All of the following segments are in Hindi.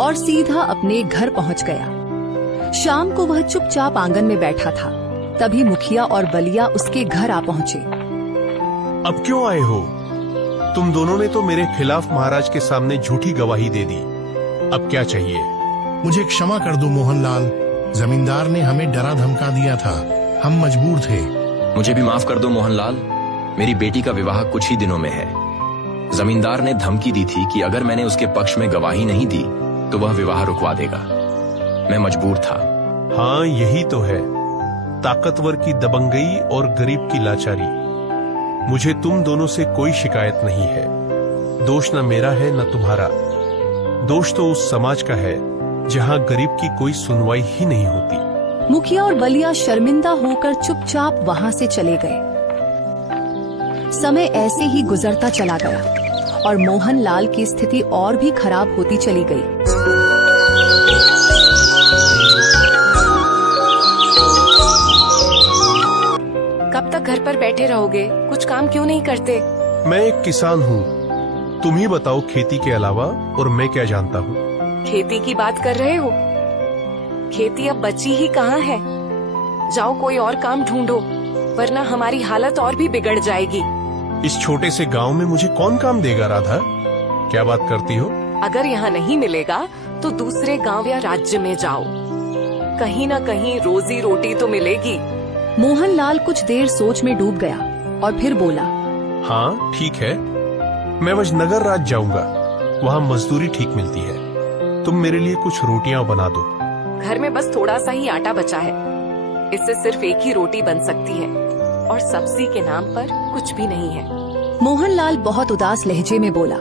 और सीधा अपने घर पहुंच गया। शाम को वह चुपचाप आंगन में बैठा था। तभी मुखिया और बलिया उसके घर आ पहुंचे। अब क्यों आए हो? तुम दोनों ने तो मेरे खिलाफ महाराज के सामने झूठी गवाही दे दी। अब क्या चाहिए? मुझे क्षमा कर दो मोहनलाल, जमींदार ने हमें डरा धमका दिया था, हम मजबूर थे। मुझे भी माफ कर दो मोहनलाल, मेरी बेटी का विवाह कुछ ही दिनों में है। जमींदार ने धमकी दी थी कि अगर मैंने उसके पक्ष में गवाही नहीं दी तो वह विवाह रुकवा देगा। मैं मजबूर था। हाँ, यही तो है, ताकतवर की दबंगई और गरीब की लाचारी। मुझे तुम दोनों से कोई शिकायत नहीं है। दोष न मेरा है न तुम्हारा। दोष तो उस समाज का है जहाँ गरीब की कोई सुनवाई ही नहीं होती। मुखिया और बलिया शर्मिंदा होकर चुपचाप वहाँ से चले गए। समय ऐसे ही गुजरता चला गया और मोहनलाल की स्थिति और भी खराब होती चली गई। कब तक घर पर बैठे रहोगे? कुछ काम क्यों नहीं करते? मैं एक किसान हूँ, तुम ही बताओ खेती के अलावा और मैं क्या जानता हूँ। खेती की बात कर रहे हो? खेती अब बची ही कहाँ है। जाओ कोई और काम ढूंढो, वरना हमारी हालत और भी बिगड़ जाएगी। इस छोटे से गांव में मुझे कौन काम देगा राधा? क्या बात करती हो? अगर यहाँ नहीं मिलेगा तो दूसरे गांव या राज्य में जाओ, कहीं न कहीं रोजी रोटी तो मिलेगी। मोहनलाल कुछ देर सोच में डूब गया और फिर बोला, हाँ ठीक है, मैं वजनगर राज जाऊंगा, वहाँ मजदूरी ठीक मिलती है। तुम मेरे लिए कुछ रोटियां बना दो। घर में बस थोड़ा सा ही आटा बचा है, इससे सिर्फ एक ही रोटी बन सकती है और सब्जी के नाम पर कुछ भी नहीं है। मोहनलाल बहुत उदास लहजे में बोला,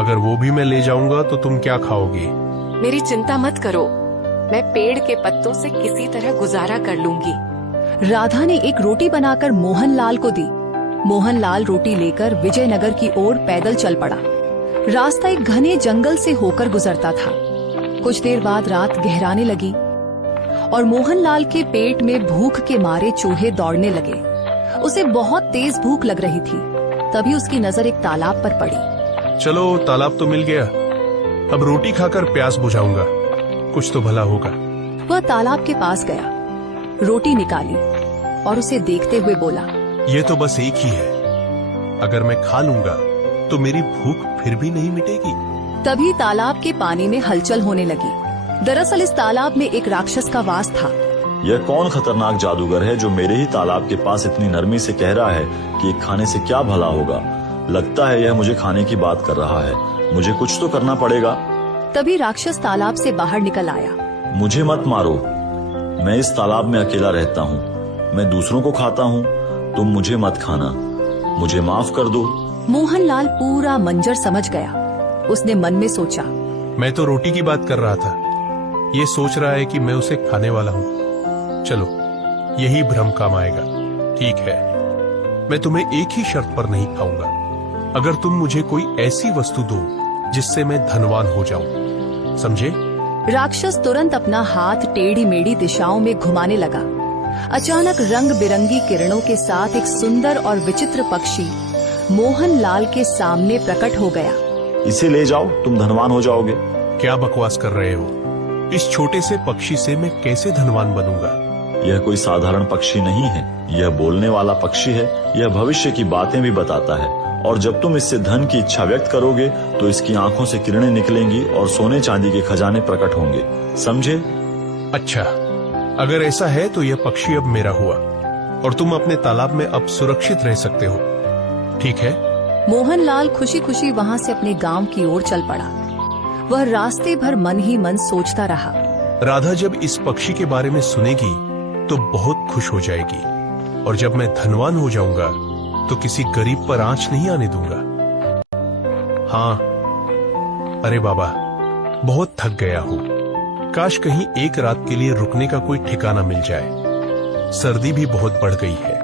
अगर वो भी मैं ले जाऊंगा तो तुम क्या खाओगे? मेरी चिंता मत करो, मैं पेड़ के पत्तों से किसी तरह गुजारा कर लूंगी। राधा ने एक रोटी बनाकर मोहनलाल को दी। मोहनलाल रोटी लेकर विजयनगर की ओर पैदल चल पड़ा। रास्ता एक घने जंगल से होकर गुजरता था। कुछ देर बाद रात गहराने लगी और मोहनलाल के पेट में भूख के मारे चूहे दौड़ने लगे। उसे बहुत तेज भूख लग रही थी। तभी उसकी नजर एक तालाब पर पड़ी। चलो, तालाब तो मिल गया, अब रोटी खाकर प्यास बुझाऊंगा, कुछ तो भला होगा। वह तालाब के पास गया, रोटी निकाली और उसे देखते हुए बोला, ये तो बस एक ही है, अगर मैं खा लूंगा तो मेरी भूख फिर भी नहीं मिटेगी। तभी तालाब के पानी में हलचल होने लगी। दरअसल इस तालाब में एक राक्षस का वास था। यह कौन खतरनाक जादूगर है जो मेरे ही तालाब के पास इतनी नरमी से कह रहा है कि खाने से क्या भला होगा? लगता है यह मुझे खाने की बात कर रहा है, मुझे कुछ तो करना पड़ेगा। तभी राक्षस तालाब से बाहर निकल आया। मुझे मत मारो, मैं इस तालाब में अकेला रहता हूँ, मैं दूसरों को खाता हूँ, तुम मुझे मत खाना, मुझे माफ कर दो। मोहनलाल पूरा मंजर समझ गया। उसने मन में सोचा, मैं तो रोटी की बात कर रहा था, ये सोच रहा है कि मैं उसे खाने वाला हूँ। चलो, यही भ्रम काम आएगा। ठीक है, मैं तुम्हें एक ही शर्त पर नहीं खाऊंगा, अगर तुम मुझे कोई ऐसी वस्तु दो जिससे मैं धनवान हो जाऊं, समझे? राक्षस तुरंत अपना हाथ टेढ़ी मेढ़ी दिशाओं में घुमाने लगा। अचानक रंग बिरंगी किरणों के साथ एक सुंदर और विचित्र पक्षी मोहनलाल के सामने प्रकट हो गया। इसे ले जाओ, तुम धनवान हो जाओगे। क्या बकवास कर रहे हो? इस छोटे से पक्षी से मैं कैसे धनवान बनूंगा? यह कोई साधारण पक्षी नहीं है, यह बोलने वाला पक्षी है। यह भविष्य की बातें भी बताता है और जब तुम इससे धन की इच्छा व्यक्त करोगे तो इसकी आंखों से किरणें निकलेंगी और सोने चांदी के खजाने प्रकट होंगे, समझे? अच्छा, अगर ऐसा है तो यह पक्षी अब मेरा हुआ और तुम अपने तालाब में अब सुरक्षित रह सकते हो, ठीक है? मोहनलाल खुशी खुशी वहाँ से अपने गांव की ओर चल पड़ा। वह रास्ते भर मन ही मन सोचता रहा। राधा जब इस पक्षी के बारे में सुनेगी तो बहुत खुश हो जाएगी और जब मैं धनवान हो जाऊंगा तो किसी गरीब पर आंच नहीं आने दूंगा। हाँ, अरे बाबा, बहुत थक गया हूँ, काश कहीं एक रात के लिए रुकने का कोई ठिकाना मिल जाए। सर्दी भी बहुत बढ़ गई है।